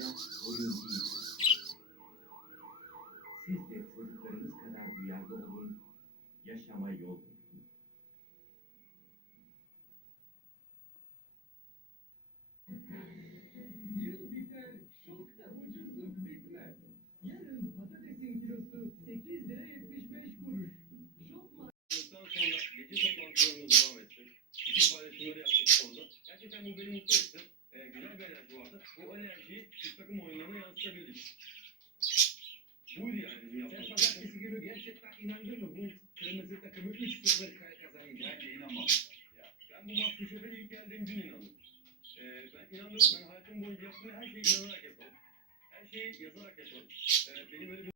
Siz de çocuklarınız kadar duyarlı olun, yaşama yol verin. Yıl biter, şok da ucuzluk bitmez. Yarın patatesin kilosu 8 lira 75 kuruş. Şok Ondan sonra gece toplantılarımız devam etti. Bütün paylaşımları yaptık konuda. Gerçekten bu beni mutlu etti. Yansıtabildik. Buydu yani Sen pazartesi günü gerçekten inandın mı bu kırmızı takımı 3-0 kazanacak? Bence inanmamışlar. Ben bu Masterchef'e ilk geldiğim gün inandım. Ee, ben inandım. Ben hayatım boyunca yaptığım her şeyi inanarak yaparım. Her şeyi yazarak yaparım. Ee, benim öyle bir